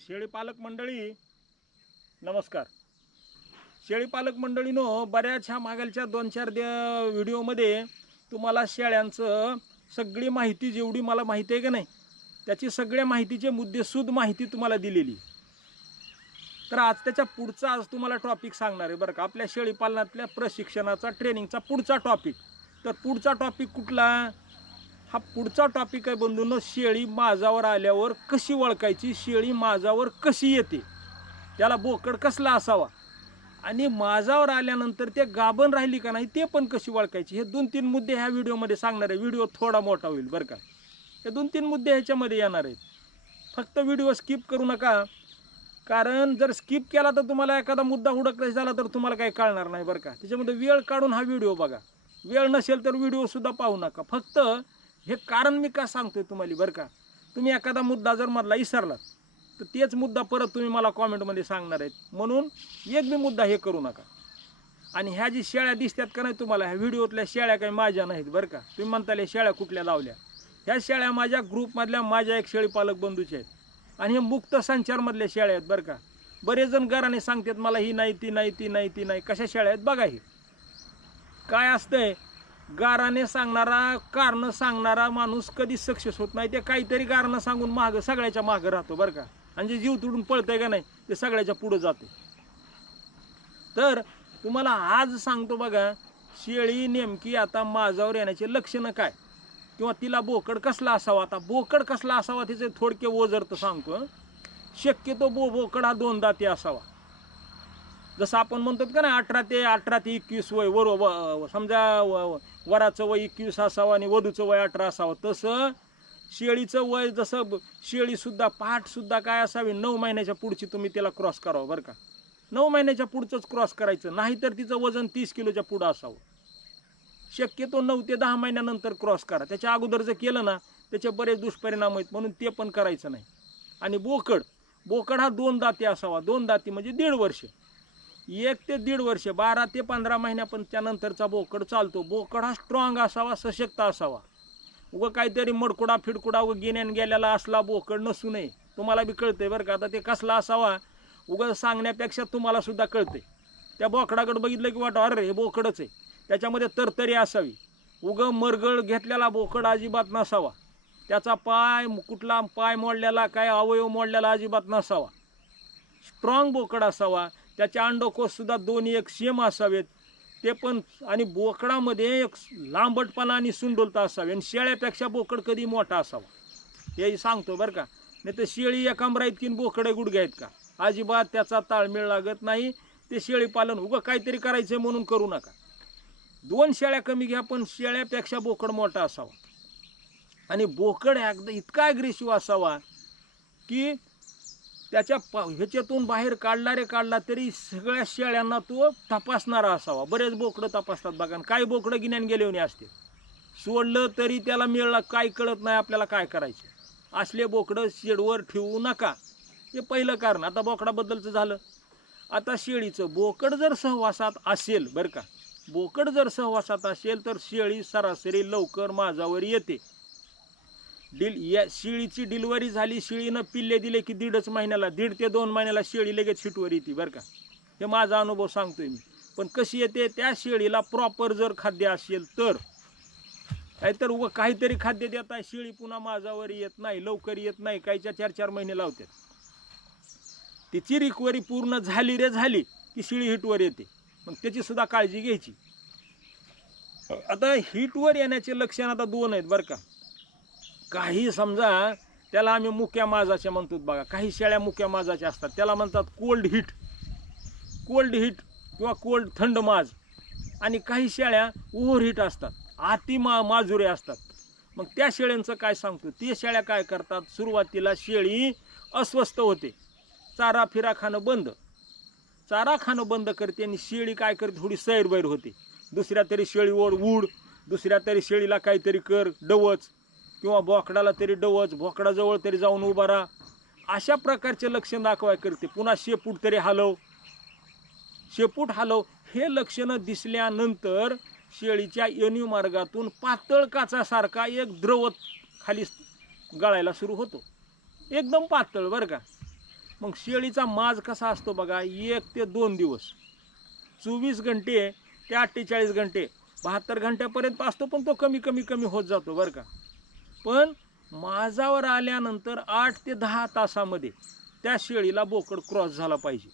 शेळी पालक मंडळी नमस्कार. शेळी पालक मंडळीनो बऱ्याचशा मागालच्या दोन चार दे व्हिडिओमध्ये तुम्हाला शेळ्यांचं सगळी माहिती जेवढी मला माहिती आहे का नाही त्याची सगळ्या माहितीचे मुद्देसूद माहिती तुम्हाला दिलेली. तर आज त्याच्या पुढचा आज तुम्हाला टॉपिक सांगणार आहे बरं का. आपल्या शेळी पालनातल्या प्रशिक्षणाचा ट्रेनिंगचा पुढचा टॉपिक तर पुढचा टॉपिक कुठला? हा पुढचा टॉपिक आहे बंधूंनो शेळी माझावर आल्यावर कशी ओळखायची शेळी माझावर कशी येते? त्याला बोकड कसला असावा? आणि माझावर आल्यानंतर ते गाभण राहिली का नाही ते पण कशी ओळखायची हे दोन तीन मुद्दे ह्या व्हिडिओमध्ये सांगणार आहे. व्हिडिओ थोडा मोठा होईल बरं का. हे दोन तीन मुद्दे ह्याच्यामध्ये येणार आहेत. फक्त व्हिडिओ स्किप करू नका. कारण जर स्किप केला तर तुम्हाला एखादा मुद्दा हुडकला झाला तर तुम्हाला काही कळणार नाही बरं का. त्याच्यामध्ये वेळ काढून हा व्हिडिओ बघा. वेळ नसेल तर व्हिडिओसुद्धा पाहू नका. फक्त हे कारण मी का सांगतोय तुम्हाला बरं का? तुम्ही एखादा मुद्दा जर मधला विसरलात तर तेच मुद्दा परत तुम्ही मला कॉमेंटमध्ये सांगणार आहेत. म्हणून एक बी मुद्दा हे करू नका. आणि ह्या जी शेळ्या दिसतात का नाही तुम्हाला ह्या व्हिडिओतल्या शेळ्या काही माझ्या नाहीत बरं का? तुम्ही म्हणताले शेळ्या कुठल्या लावल्या? ह्या शेळ्या माझ्या ग्रुपमधल्या माझ्या एक शेळी पालक बंधूचे आहेत. आणि हे मुक्त संचारमधल्या शेळ्या आहेत बरं का? बरेच जण घराने सांगतात मला ही नाही ती नाही ती नाही ती नाही. कशा शेळ्या आहेत? बघा हे. काय असतंय? गाराने सांगणारा कारण सांगणारा माणूस कधी सक्सेस होत नाही ते काहीतरी गारणं सांगून माग सगळ्याच्या मागं राहतो बरं का. आणि जे जीव तुडून पळतंय का नाही ते सगळ्याच्या पुढं जाते. तर तुम्हाला आज सांगतो बघा शेळी नेमकी आता माझावर येण्याचे लक्षणं काय? किंवा तिला बोकड कसला असावा? आता बोकड कसला असावा तिचे थोडके ओझर तर सांगतो शक्यतो बो बोकड हा दोन दाती असावा. जसं आपण म्हणतो का ना अठरा ते अठरा ते एकवीस वय वर व- समजा व- वराचं वय एकवीस असावं आणि वधूचं वय अठरा असावं तसं शेळीचं वय जसं ब- शेळीसुद्धा पहाटसुद्धा काय असावी? नऊ महिन्याच्या पुढची तुम्ही तिला क्रॉस करावं बरं का. नऊ महिन्याच्या पुढचंच क्रॉस करायचं नाहीतर तिचं वजन तीस किलोच्या पुढं असावं. शक्यतो नऊ ते दहा महिन्यानंतर क्रॉस करा. त्याच्या अगोदर जर केलं ना त्याचे बरेच दुष्परिणाम आहेत म्हणून ते पण करायचं नाही. आणि बोकड बोकड हा दोन दाती असावा. दोन दाती म्हणजे दीड वर्ष. एक ते दीड वर्ष बारा ते पंधरा महिन्यापर्यंत नंतरचा बोकड चालतो. बोकड हा स्ट्रॉंग असावा सशक्त असावा. उगं काहीतरी मडकुडा फिडकुडा उग गिन्यान गेलेला असला बोकड नसू नये. तुम्हाला बी कळतंय बरं का. आता ते कसला असावा उगं सांगण्यापेक्षा तुम्हाला सुद्धा कळतंय. त्या बोकडाकडे बघितलं की वाटतं अरे हे बोकडच आहे. त्याच्यामध्ये तरतरी असावी. उगं मरगळ घेतलेला बोकड अजिबात नसावा. त्याचा पाय कुठला पाय मोडलेला काय अवयव मोडलेला अजिबात नसावा. स्ट्रॉंग बोकड असावा. त्याचे अंडकोश दोन एक सेम असावेत. ते पण आणि बोकडामध्ये एक लांबटपणा आणि सुंडोलता असावी. आणि शेळ्यापेक्षा बोकड कधी मोठा असावा. हे सांगतो बरं का. नाही तर शेळी एका इतकी बोकडे गुडघ्या आहेत का? अजिबात त्याचा ताळमेळ लागत नाही. ते शेळी पालन उगं काहीतरी करायचं म्हणून करू नका. दोन शेळ्या कमी घ्या पण शेळ्यापेक्षा बोकड मोठा असावा. आणि बोकड एकदा इतका अग्रेसिव्ह असावा की त्याच्या प ह्याच्यातून बाहेर काढला रे काढला तरी सगळ्या शेळ्यांना तो तपासणारा असावा. बरेच बोकडं तपासतात बघा. काय काही बोकडं गिन्यान गेलेवणी असते सोडलं तरी त्याला मिळला काय कळत नाही आपल्याला काय करायचं. असले बोकडं शेडवर ठेवू नका. हे पहिलं कारण. आता बोकडाबद्दलचं झालं. आता शेळीचं. बोकड जर सहवासात असेल बरं का बोकड जर सहवासात असेल तर शेळी सरासरी लवकर माझावर येते. डिल या शेळीची डिलिव्हरी झाली शिळीनं पिल्ले दिले की दीडच महिन्याला दीड ते दोन महिन्याला शेळी लगेच शिटवर येते बरं का. हे माझा अनुभव सांगतोय मी. पण कशी येते त्या शेळीला प्रॉपर जर खाद्य असेल तर. नाहीतर उगं काहीतरी खाद्य देत आहे शेळी पुन्हा माझावर येत नाही लवकर येत नाही काहीच्या चार चार महिने लावतात. तिची रिकवरी पूर्ण झाली रे झाली की शिळी हिटवर येते. मग त्याची सुद्धा काळजी घ्यायची. आता हिटवर येण्याचे लक्षण आता दोन आहेत बरं का. काही समजा त्याला आम्ही मुक्या माजाच्या म्हणतो बघा. काही शेळ्या मुक्या माजाच्या असतात. त्याला म्हणतात कोल्ड हिट कोल्ड हिट किंवा कोल्ड थंड माज. आणि काही शेळ्या ओव्हर हिट असतात. अति मा माजुरे असतात. मग त्या शेळ्यांचं काय सांगतो? ते शेळ्या काय करतात? सुरुवातीला शेळी अस्वस्थ होते. चारा फिरा खाणं बंद. चारा खाणं बंद करते आणि शेळी काय करते? थोडी सैरबैर होते. दुसऱ्या तरी शेळी ओढ उड दुसऱ्या तरी शेळीला काहीतरी कर डवच. किंवा बोकडाला तरी डवच बोकडाजवळ तरी जाऊन उभा राहा. अशा प्रकारचे लक्षण दाखवाय करते. पुन्हा शेपूट तरी हलव. शेपूट हलव. हे लक्षणं दिसल्यानंतर शेळीच्या योनी मार्गातून पातळ काचासारखा एक द्रव खाली गळायला सुरू होतो. एकदम पातळ बरं का? मग शेळीचा माज कसा असतो बघा? एक ते दोन दिवस. चोवीस घंटे ते अठ्ठेचाळीस घंटे बहात्तर घंट्यापर्यंत असतो पण तो कमी कमी कमी होत जातो बरं का? पण माझावर आल्यानंतर आठ ते दहा तासामध्ये त्या शेळीला बोकड क्रॉस झाला पाहिजे.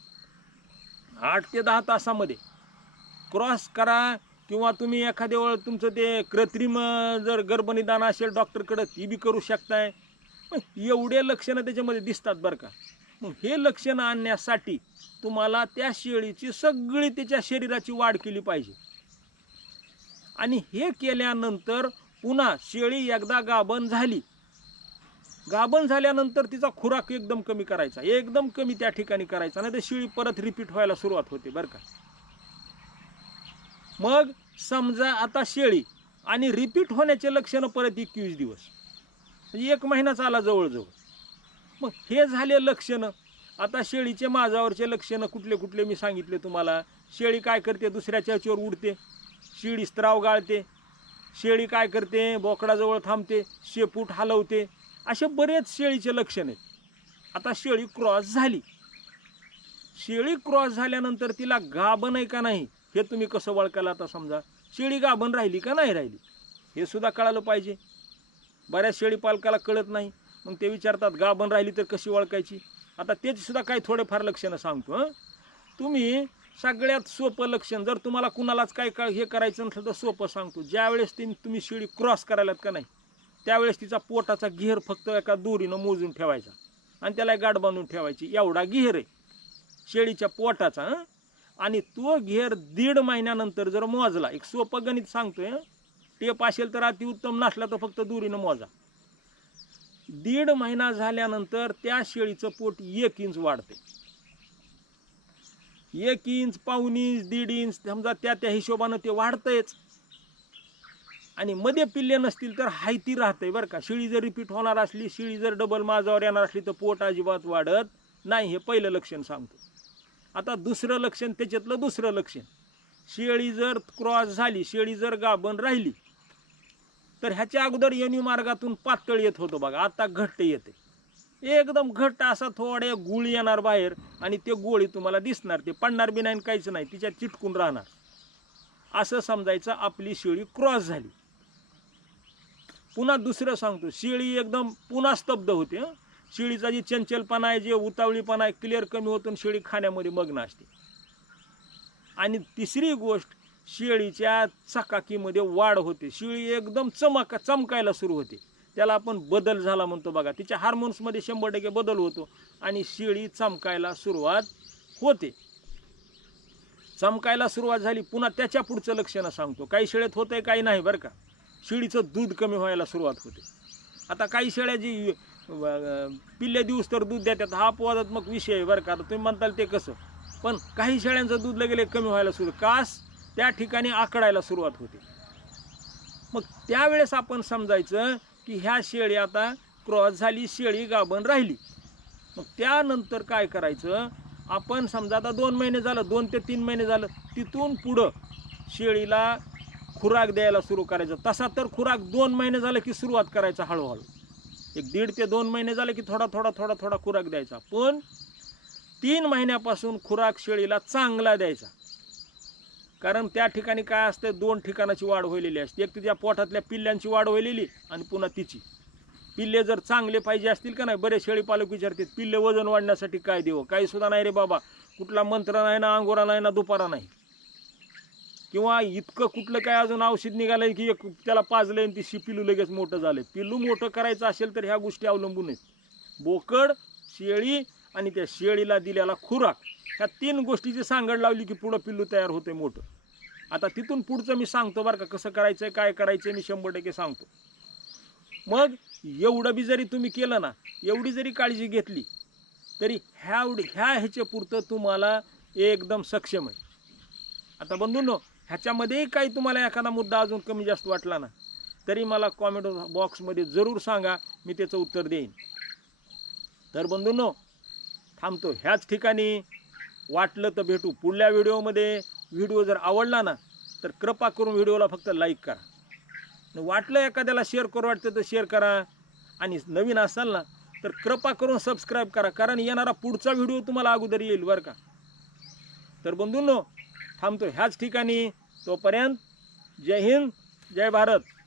आठ ते दहा तासामध्ये क्रॉस करा किंवा तुम्ही एखाद्या वेळ तुमचं ते कृत्रिम जर गर्भनिदान असेल डॉक्टरकडं ती बी करू शकताय. पण एवढे लक्षणं त्याच्यामध्ये दिसतात बरं का. मग हे लक्षणं आणण्यासाठी तुम्हाला त्या शेळीची सगळी त्याच्या शरीराची वाढ केली पाहिजे. आणि हे केल्यानंतर पुन्हा शेळी एकदा गाभण झाली. गाभण झाल्यानंतर तिचा खुराक एकदम कमी करायचा. एकदम कमी त्या ठिकाणी करायचा. नाही तर शेळी परत रिपीट व्हायला सुरुवात होते बरं का. मग समजा आता शेळी आणि रिपीट होण्याचे लक्षणं परत एकवीस दिवस. म्हणजे एक महिनाच आला जवळजवळ. मग हे झाले लक्षणं. आता शेळीचे माझावरचे लक्षणं कुठले कुठले मी सांगितले तुम्हाला. शेळी काय करते? दुसऱ्याच्या याच्यावर उडते. शेळी स्त्राव गाळते. शेळी काय करते? बोकडाजवळ थांबते शेपूट हलवते. असे बरेच शेळीचे लक्षण आहेत. आता शेळी क्रॉस झाली. शेळी क्रॉस झाल्यानंतर तिला गाभण आहे का नाही हे तुम्ही कसं वळकायला आता समजा? शेळी गाभण राहिली का नाही राहिली? हे सुद्धा कळालं पाहिजे. बऱ्याच शेळी पालकाला कळत नाही. मग ते विचारतात गाभण राहिली तर कशी ओळखायची आता त्याची सुद्धा काही थोडेफार लक्षणं सांगतो हं. तुम्ही सगळ्यात सोपं लक्षण. जर तुम्हाला कुणालाच काय काळ हे करायचं नसलं तर सोपं सांगतो. ज्यावेळेस ती तुम्ही शेळी क्रॉस करायलात का नाही त्यावेळेस तिचा पोटाचा घेर फक्त एका दोरीनं मोजून ठेवायचा. आणि त्याला एक गाठ बांधून ठेवायची. एवढा घेर आहे. शेळीच्या पोटाचा आणि तो घेर दीड महिन्यानंतर जर मोजला एक सोपं गणित सांगतोय टेप असेल तर अतिउत्तम नसला तर फक्त दोरीनं मोजा. दीड महिना झाल्यानंतर त्या शेळीचं पोट एक इंच वाढते एक इंच पाऊन इंच दीड इंच समजा त्या त्या हिशोबानं ते वाढतंयच. आणि मध्ये पिल्ले नसतील तर हायती राहतंय बरं का. शेळी जर रिपीट होणार असली शेळी जर डबल माझावर येणार असली तर पोट अजिबात वाढत नाही हे पहिलं लक्षण सांगतो. आता दुसरं लक्षण त्याच्यातलं दुसरं लक्षण. शेळी जर क्रॉस झाली शेळी जर गाभण राहिली तर ह्याच्या अगोदर येणी मार्गातून पातळ येत होतं बघा. आता घट्ट येते एकदम घट्ट असा थोडे गुळ येणार बाहेर आणि ते गोळी तुम्हाला दिसणार. ते पडणार बी नाही काहीच नाही. तिच्यात चिटकून राहणार. असं समजायचं आपली शेळी क्रॉस झाली. पुन्हा दुसरं सांगतो. शेळी एकदम पुन्हा स्तब्ध होते शेळीचा जी चंचलपणा आहे जे उतावळीपणा आहे क्लिअर कमी होतो आणि शेळी खाण्यामध्ये मग्न असते. आणि तिसरी गोष्ट शेळीच्या चकाकीमध्ये वाढ होते. शेळी एकदम चमक चमकायला सुरू होते. त्याला आपण बदल झाला म्हणतो बघा. तिच्या हार्मोन्समध्ये शंभर टक्के बदल होतो आणि शेळी चमकायला सुरुवात होते. चमकायला सुरुवात झाली पुन्हा त्याच्या पुढचं लक्षणं सांगतो. काही शेळ्यात होतंय काही नाही बरं का. शेळीचं दूध कमी व्हायला सुरुवात होते. आता काही शेळ्या जी पिल्ले दिवस तर दूध देतात हा अपवादात्मक विषय आहे बरं का. आता तुम्ही म्हणताल ते कसं? पण काही शेळ्यांचं दूध लगेले कमी व्हायला सुरू कास त्या ठिकाणी आकडायला सुरुवात होते. मग त्यावेळेस आपण समजायचं की ह्या शेळी आता क्रॉस झाली शेळी गाभण राहिली. मग त्यानंतर काय करायचं? आपण समजा आता दोन महिने झालं दोन ते तीन महिने झालं तिथून पुढं शेळीला खुराक द्यायला सुरू करायचं. तसा तर खुराक दोन महिने झालं की सुरुवात करायचा हळूहळू. एक दीड ते दोन महिने झाले की थोडा थोडा थोडा थोडा खुराक द्यायचा. पण तीन महिन्यापासून खुराक शेळीला चांगला द्यायचा. कारण त्या ठिकाणी काय असतं दोन ठिकाणाची वाढ व्हायलेली असते. एक तिच्या पोटातल्या पिल्ल्यांची वाढ व्हायलेली आणि पुन्हा तिची. पिल्ले जर चांगले पाहिजे असतील का नाही बरेच शेळी पालक विचारतात पिल्ले वजन वाढण्यासाठी काय देवं? काही सुद्धा नाही रे बाबा. कुठला मंत्र नाही ना अंगोरा नाही ना दुपारा नाही. किंवा इतकं कुठलं काय अजून औषध निघालंय की एक त्याला पाजलंय आणि ती शि- पिल्लू लगेच मोठं झालं पिल्लू मोठं करायचं असेल तर ह्या गोष्टी अवलंबून आहेत. बोकड शेळी आणि त्या शेळीला दिलेला खुराक. ह्या तीन गोष्टीची सांगड लावली की पुढं पिल्लू तयार होते मोठं. आता तिथून पुढचं मी सांगतो बरं का कसं करायचंय काय करायचंय मी शंभर टक्के सांगतो. मग एवढं बी जरी तुम्ही केलं ना एवढी जरी काळजी घेतली तरी ह्या ह्या ह्याच्या पुरतं तुम्हाला एकदम सक्षम आहे. आता बंधूंनो ह्याच्यामध्येही काही तुम्हाला एखादा मुद्दा अजून कमी जास्त वाटला ना तरी मला कॉमेंट बॉक्समध्ये जरूर सांगा मी त्याचं उत्तर देईन. तर बंधूंनो थांबतो ह्याच ठिकाणी. वाटलं तर भेटू पुढल्या व्हिडिओमध्ये. व्हिडिओ जर आवडला ना तर कृपा करून व्हिडिओला फक्त लाईक करा. वाटलं एखाद्याला शेअर करू वाटतं तर शेअर करा. आणि नवीन असाल ना तर कृपा करून सबस्क्राईब करा. कारण येणारा पुढचा व्हिडिओ तुम्हाला अगोदर येईल बरं का? तर बंधूंनो थांबतो ह्याच ठिकाणी. तोपर्यंत जय हिंद जय भारत.